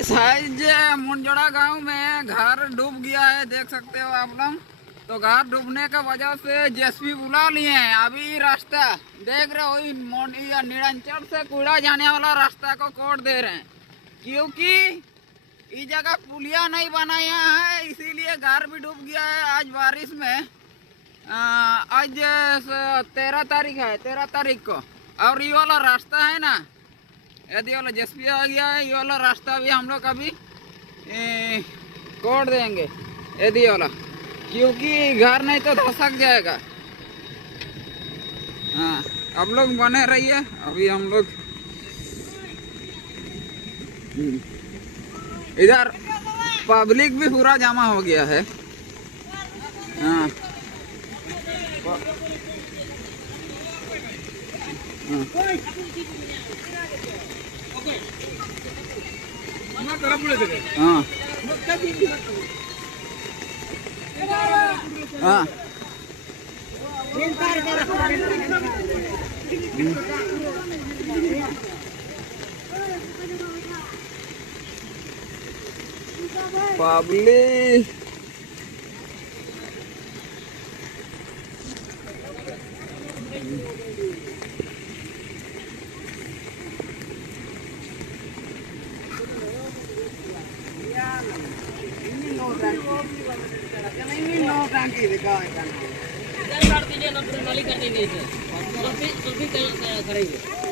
Guys आज मुंजोड़ा गांव में घर डूब गया है, देख सकते हो आप लोग। तो घर डूबने का वजह से जेसीबी बुला लिए हैं। अभी रास्ता देख रहे हो, निरंचल से कूड़ा जाने वाला रास्ता को कोड दे रहे हैं, क्योंकि इस जगह पुलिया नहीं बनाया है, इसीलिए घर भी डूब गया है। आज बारिश में आज 13 तारीख है, 13 तारीख को। और ये वाला रास्ता है ना, यदि वाला जेसीबी आ गया है, ये वाला रास्ता भी हम लोग अभी कोड देंगे यदि वाला, क्योंकि घर नहीं तो धसक जाएगा। हाँ, आप लोग बने रहिए। अभी हम लोग इधर पब्लिक भी पूरा जमा हो गया है। हाँ, हाँ, हाँ, पब्लिक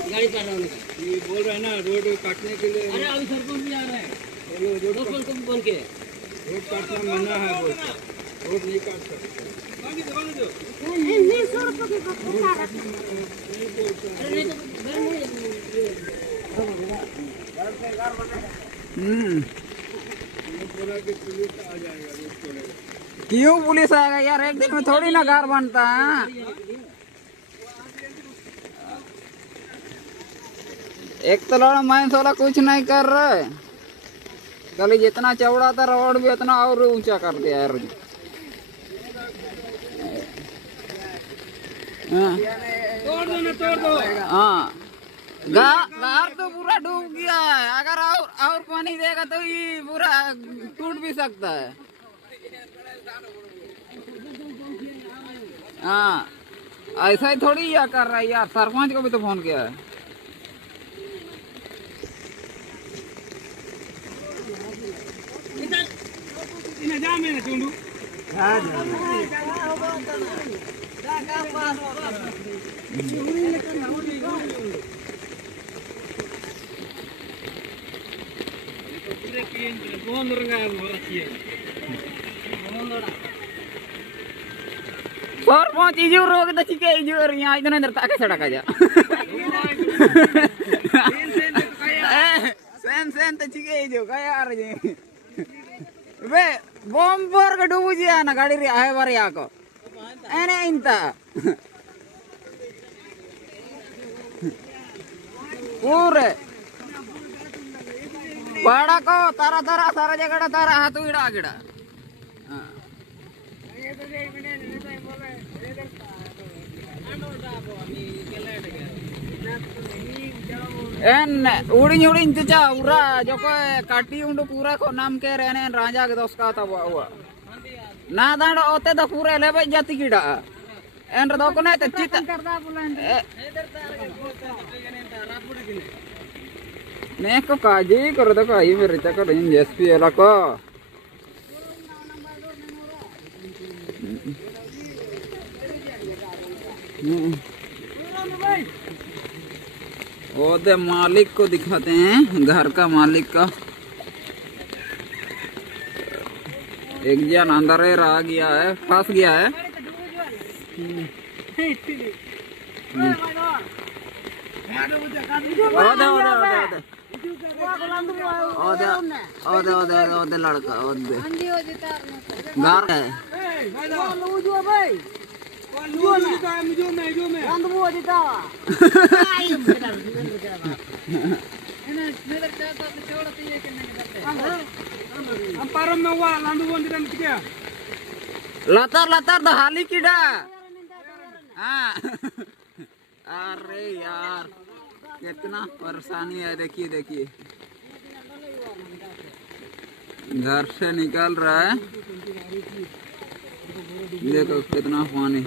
गाड़ी काट रहा हूँ, ये बोल रहे हैं ना रोड काटने के लिए। अरे अभी सरपंच भी आ रहा है, रोड को बोल के रोड काटना मना है, बोलते रोड नहीं काट सकते। क्यों पुलिस आएगा यार? एक दिन में थोड़ी ना घर बनता है। एक तो लड़ा माइंस वाला कुछ नहीं कर रहे, कल जितना चौड़ा था रोड भी उतना और ऊंचा कर दिया यार। तोड़ दो ना, तोड़ दो। हाँ, घर तो पूरा डूब गया है। अगर और पानी देगा तो ये पूरा टूट भी सकता है। हाँ, ऐसा ही थोड़ी यह कर रहा है यार। सरपंच को भी तो फोन किया है। सरपंच इजू रोग द चिके इजू यहाँ इधर अंदर ताके सड़क आजा। सेन तो चिके इजू का यार जी वे बम्पर का डूबू जी ना गाड़ी रे आए बार या को एने इंता पूरे बड़ा को तारा तारा सारा जगह तारा हाथ इड़ा गिड़ा। एन उड़ी उड़ी इंतजा पूरा जो को काटी उंडो पूरा को नाम के रहने राजा के दोस्त का था हुआ ना दांड ओते द पूरे लेबे जाति कीड़ा एन दो को नहीं तो चित ने को काजी कर दो का ये मेरे चक्कर इन जेसीबी वाला को ओदे मालिक को दिखाते हैं, घर का मालिक का। एक जन अंदर रह गया है, फंस गया है। ओदे लड़का ओदे घर है। लतर लतर दहाली कीड़ा। हाँ, अरे यार कितना परेशानी है, देखिए देखिए। घर से निकल रहा है, देखो कितना पानी।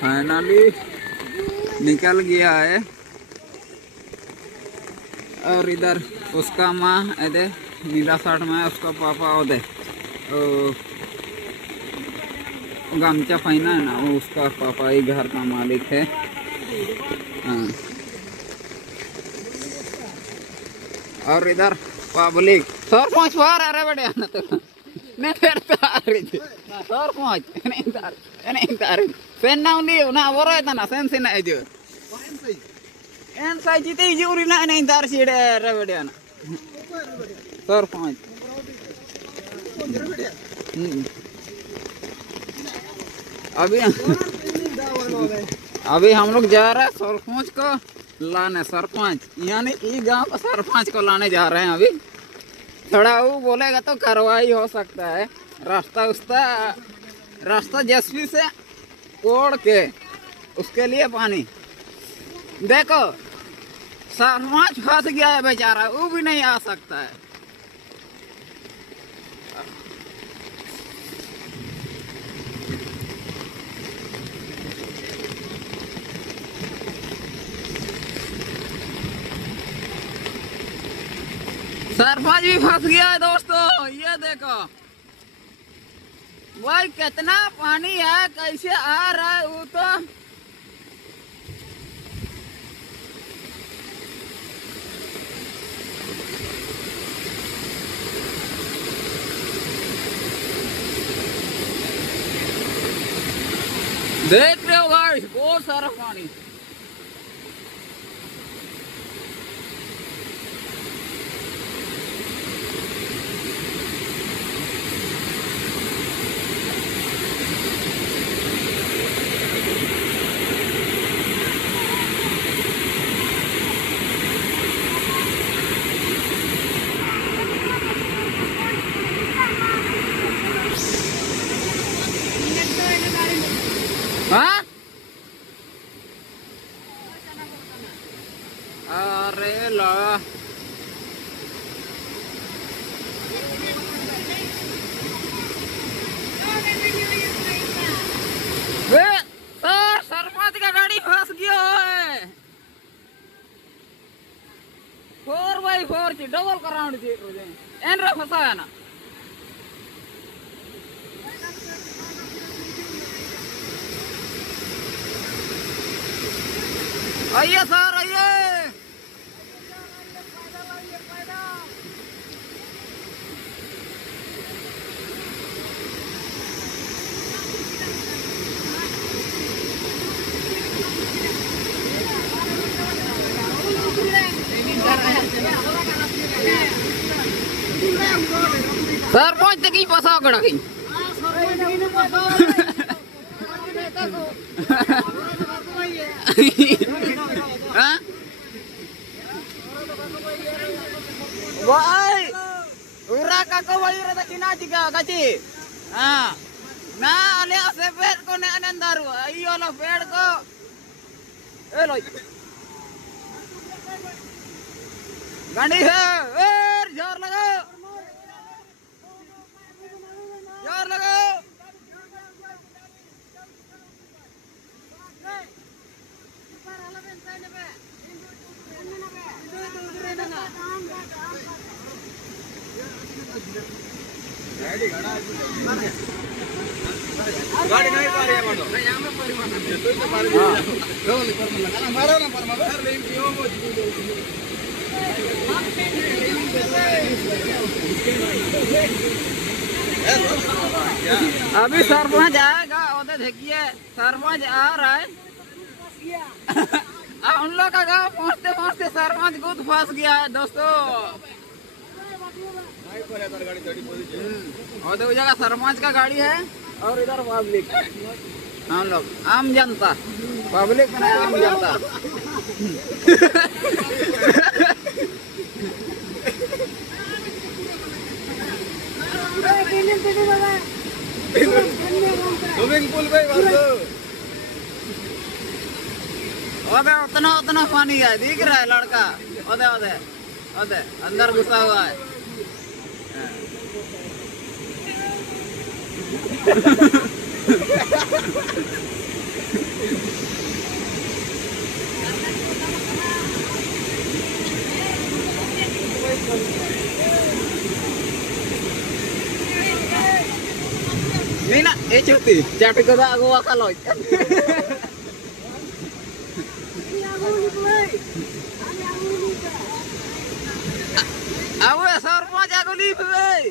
फाइनली निकल गया है। और इधर उसका माँ ऐसे नीला शर्ट में, उसका पापा ओदे गमछा पहना है ना, वो उसका पापा ही घर का मालिक है। हाँ। और इधर पब्लिक सर पाँच बार आ रहे बड़े आना तो नहीं फिर तो आ रही थी सर पाँच नहीं तार सेन ना उन्हीं ना वो रहे था ना सेन से ना जो एन साइज जीते जूरी ना नहीं तार सीढ़े रहे बड़े आना सर पाँच। अभी हम लोग जा रहे हैं सरपंच को लाने, सरपंच यानी कि गांव का सरपंच को लाने जा रहे हैं। अभी थोड़ा वो बोलेगा तो कार्रवाई हो सकता है। रास्ता जेसीबी से कोड़ के उसके लिए पानी। देखो सरपंच फंस गया है बेचारा, वो भी नहीं आ सकता है। सरपंच भी फंस गया है दोस्तों। ये देखो भाई कितना पानी है, कैसे आ रहा है वो तो। देख रहे हो भाई बहुत सारा पानी। हाँ? अरे ला सरपंच का गाड़ी फंस गया है। 4x4 थी, डबल कराउंड थी एन रे फंसा है ना। आइए सर आइए। सरपंच तक ही फंसा कड़ा गई। Woi, ura kako woi ura tak kina juga kaci. Ah, nah lihat sepet ko na anandaru. Ayo lo sepet ko. Lo. गाड़ी है, जोर लगाओ, जोर लगाओ। गाड़ी नहीं पा रही है मानो। नहीं यहाँ में परिमाण है। तो इतना पार भी है। दो नहीं परिमाण लगा ना मारो ना परिमाण। हर लेन क्यों वो अभी सरपंच आएगा। उधर देखिए सरपंच आ रहा है। उन लोग का गाँव पहुँचते पहुँचते सरपंच खुद फंस गया है दोस्तों। और दो जगह सरपंच का गाड़ी है और इधर पब्लिक, हम लोग आम जनता, पब्लिक में आम जनता। स्विमिंग पूल पे बाजू ओदे उतना उतना पानी है, दिख रहा है लड़का। ओदे ओदे ओदे अंदर घुसा हुआ है। Mina, cuti, cari kata aku akal loh. Aku asal rumah jago live, wey.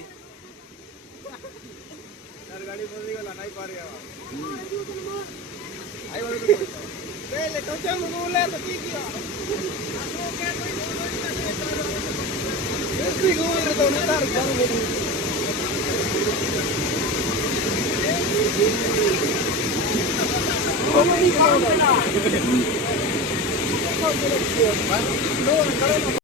गाड़ी बंदी गला नहीं पार गया आई वाले तो पहले तो चल बोले तो ठीक है ऐसी गोल तो उतार कर